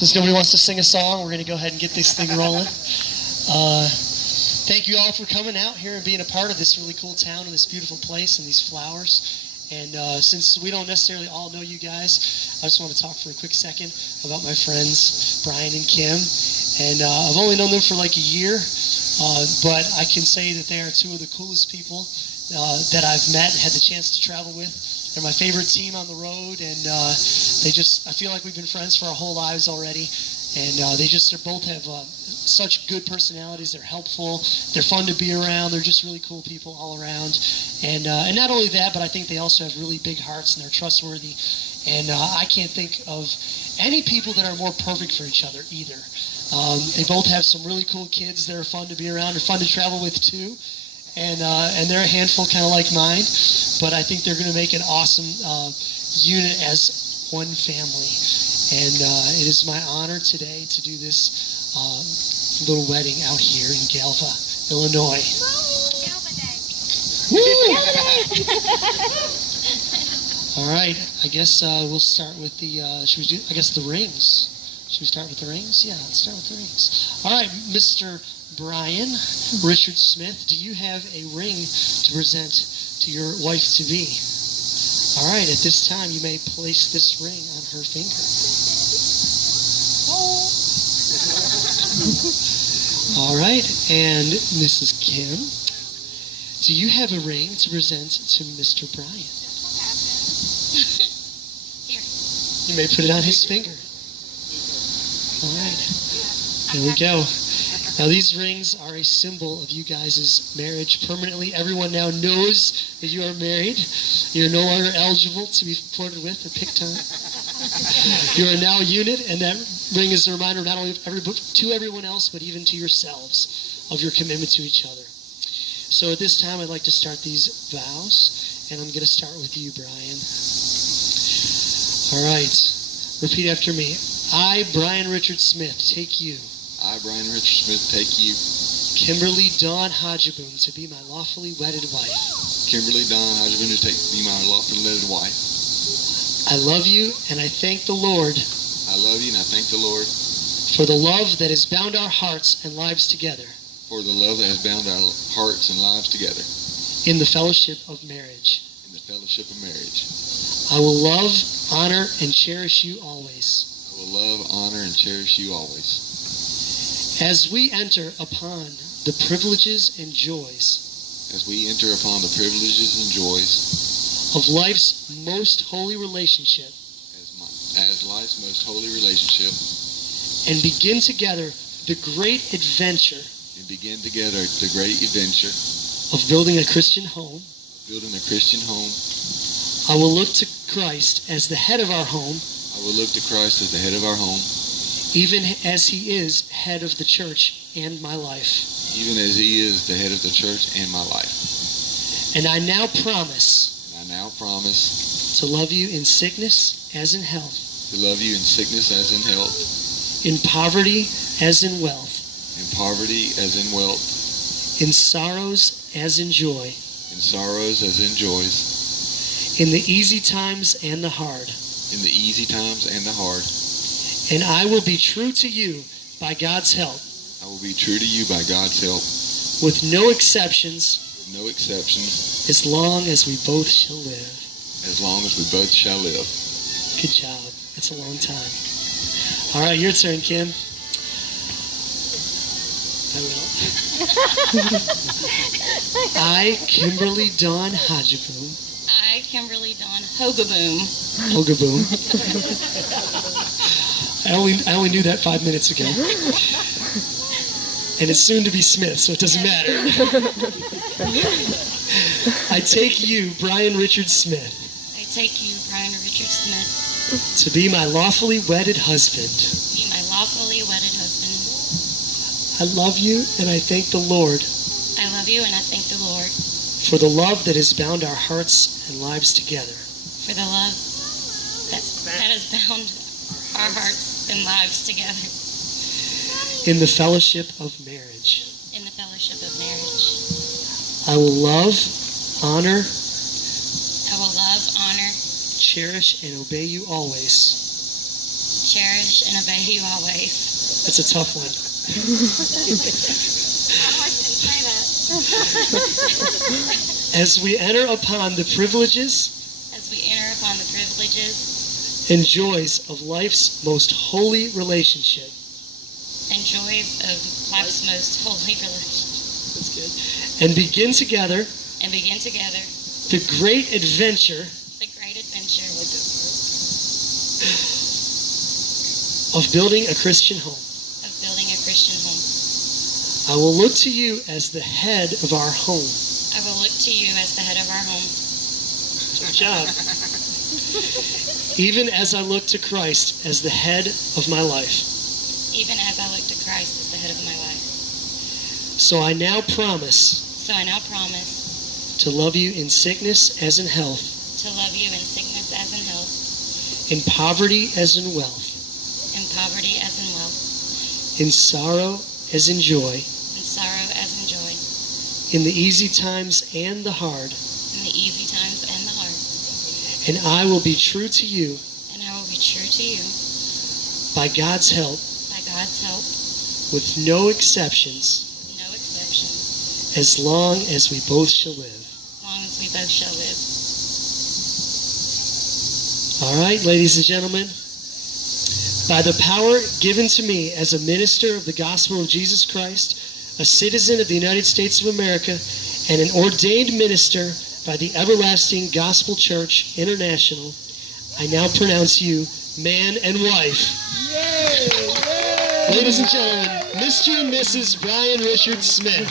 Since nobody wants to sing a song, we're going to go ahead and get this thing rolling. Thank you all for coming out here and being a part of this really cool town and this beautiful place and these flowers. And since we don't necessarily all know you guys, I just want to talk for a quick second about my friends, Brian and Kim. And I've only known them for like a year, but I can say that they are two of the coolest people that I've met and had the chance to travel with. They're my favorite team on the road, and I feel like we've been friends for our whole lives already. And they both have such good personalities. They're helpful. They're fun to be around. They're just really cool people all around. And not only that, but I think they also have really big hearts, and they're trustworthy. And I can't think of any people that are more perfect for each other either. They both have some really cool kids that are fun to be around or fun to travel with too. And they're a handful kind of like mine. But I think they're going to make an awesome unit as one family. And it is my honor today to do this little wedding out here in Galva, Illinois. Galva Day. All right, I guess we'll start with the, the rings. Should we start with the rings? Yeah, let's start with the rings. All right, Mr. Brian Richard Smith, do you have a ring to present to your wife-to-be? All right, at this time, you may place this ring on her finger. All right, and Mrs. Kim, do you have a ring to present to Mr. Brian? Here. You may put it on his finger. All right, there we go. Now, these rings are a symbol of you guys' marriage permanently. Everyone now knows that you are married. You're no longer eligible to be flirted with or picked on. You are now a unit, and that ring is a reminder not only to everyone else, but even to yourselves of your commitment to each other. So at this time, I'd like to start these vows, and I'm going to start with you, Brian. All right. Repeat after me. I, Brian Richard Smith, take you. I, Brian Richard Smith, take you. Kimberly Dawn Hodgeboom, to be my lawfully wedded wife. Kimberly Dawn Hodgeboom, to be my lawfully wedded wife. I love you, and I thank the Lord. I love you, and I thank the Lord. For the love that has bound our hearts and lives together. For the love that has bound our hearts and lives together. In the fellowship of marriage. In the fellowship of marriage. I will love, honor, and cherish you always. I will love, honor, and cherish you always. As we enter upon the privileges and joys. As we enter upon the privileges and joys. Of life's most holy relationship. As life's most holy relationship. And begin together the great adventure. And begin together the great adventure. Of building a Christian home. Building a Christian home. I will look to Christ as the head of our home. I will look to Christ as the head of our home. Even as he is head of the church and my life. Even as he is the head of the church and my life. And I now promise. To love you in sickness as in health. To love you in sickness as in health. In poverty as in wealth. In poverty as in wealth. In sorrows as in joy. In sorrows as in joys. In the easy times and the hard. In the easy times and the hard. And I will be true to you by God's help. I will be true to you by God's help. With no exceptions. No exceptions. As long as we both shall live. As long as we both shall live. Good job. That's a long time. All right, your turn, Kim. I will. I, Kimberly Dawn Hodgeboom. I, Kimberly Dawn Hogaboom. Hogaboom. I only knew that 5 minutes ago. And it's soon to be Smith, so it doesn't matter. I take you, Brian Richard Smith. I take you, Brian Richard Smith. To be my lawfully wedded husband. To be my lawfully wedded husband. I love you, and I thank the Lord. I love you, and I thank the Lord. For the love that has bound our hearts and lives together. For the love that has bound our hearts and lives together. In the fellowship of marriage. In the fellowship of marriage. I will love, honor, I will love, honor, cherish, and obey you always. cherish, and obey you always. That's a tough one. I didn't say that. As we enter upon the privileges As we enter upon the privileges and joys of life's most holy relationship. and joys of life's most holy relationship, That's good. And begin together and begin together the great adventure the great adventure of building a Christian home. of building a Christian home. I will look to you as the head of our home. I will look to you as the head of our home, Good job. Even as I look to Christ as the head of my life. even as I look to Christ as the head of my life. So I now promise So I now promise to love you in sickness as in health, to love you in sickness as in health, in poverty as in wealth, in poverty as in wealth, in sorrow as in joy, in sorrow as in joy, in the easy times and the hard. in the easy times and the hard. And I will be true to you And I will be true to you by God's help, by God's help, with no exceptions, no exception, as long as we both shall live. as long as we both shall live. All right, ladies and gentlemen, by the power given to me as a minister of the gospel of Jesus Christ, a citizen of the United States of America, and an ordained minister by the Everlasting Gospel Church International, I now pronounce you man and wife. Ladies and gentlemen, Mr. and Mrs. Brian Richard Smith.